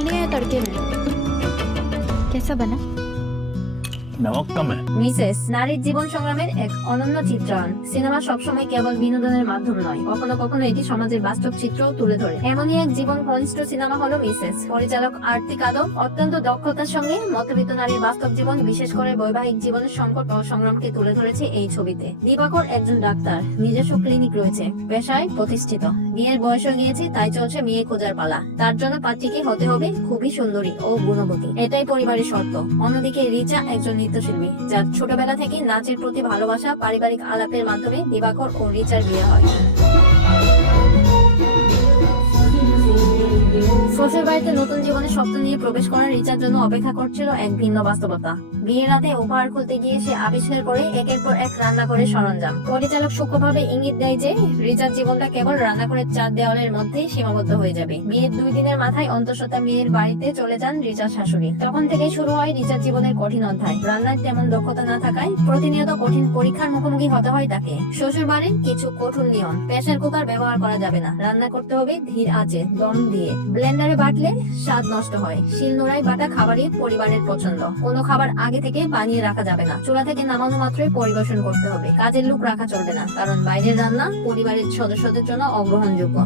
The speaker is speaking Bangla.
डाल दिया है तड़के में। कैसा बना? नमक कम है। মিসেস নারীর জীবন সংগ্রামের এক অনন্য চিত্রায়ন। সিনেমা সবসময় কেবল বিনোদনের মাধ্যম নয়, কখনো কখনো এটি সমাজের বাস্তব চিত্রও তুলে ধরে। এমনই এক জীবন ঘনিষ্ঠ সিনেমা হলো মিসেস। পরিচালক আরতি কাদব অত্যন্ত দক্ষতার সঙ্গে মধ্যবিত্ত নারীর বাস্তব জীবন, বিশেষ করে বৈবাহিক জীবনের সংকট ও সংগ্রামকে তুলে ধরেছে এই ছবিতে। দিবাকর একজন ডাক্তার, নিজস্ব ক্লিনিক রয়েছে, পেশায় প্রতিষ্ঠিত, বিয়ের বয়স হয়ে গিয়েছে, তাই চলছে মেয়ে খোঁজার পালা। তার জন্য পাত্রীকে হতে হবে খুবই সুন্দরী ও গুণবতী, এটাই পরিবারের শর্ত। অন্যদিকে রিচা একজন নৃত্যশিল্পী, যার ছোটবেলা থেকে নাচের প্রতি ভালোবাসা। পারিবারিক আলাপের মাধ্যমে দিবাকর ও রিচার বিয়ে হয়। শ্বশুর বাড়িতে নতুন জীবনের স্বপ্ন নিয়ে প্রবেশ করা রিচার জন্য অপেক্ষা করছিল এক ভিন্ন বাস্তবতা। বিয়ের রাতে উপহার খুলতে গিয়ে সে আবিষ্কার করে একের পর এক রান্নাঘরের সরঞ্জাম। পরিচালক সূক্ষ্মভাবে ইঙ্গিত দেয় যে রিচার জীবনটা কেবল রান্নাঘরের চার দেওয়ালের মধ্যেই সীমাবদ্ধ হয়ে যাবে। বিয়ের 2 দিনের মাথায় অন্তঃসত্ত্বা মেয়ের বাড়িতে চলে যান রিচার শাশুড়ি। তখন থেকেই শুরু হয় রিচার জীবনের কঠিন অধ্যায়। রান্নার তেমন দক্ষতা না থাকায় প্রতিনিয়ত কঠিন পরীক্ষার মুখোমুখি হতে হয় তাকে। শ্বশুর বাড়ির কিছু কঠোর নিয়ম: প্রেসার কুকার ব্যবহার করা যাবে না, রান্না করতে হবে ধীর আঁচে, দম দিয়ে, ব্লেন্ডারে বাটলে স্বাদ নষ্ট হয়, শিলনোড়ায় বাটা খাবারই পরিবারের পছন্দ, কোনো খাবার আগে থেকে বানিয়ে রাখা যাবে না, চুলা থেকে নামানো মাত্রই পরিবেশন করতে হবে, কাজের লোক রাখা চলবে না, কারণ বাইরের রান্না পরিবারের সদস্যদের জন্য অগ্রহণযোগ্য।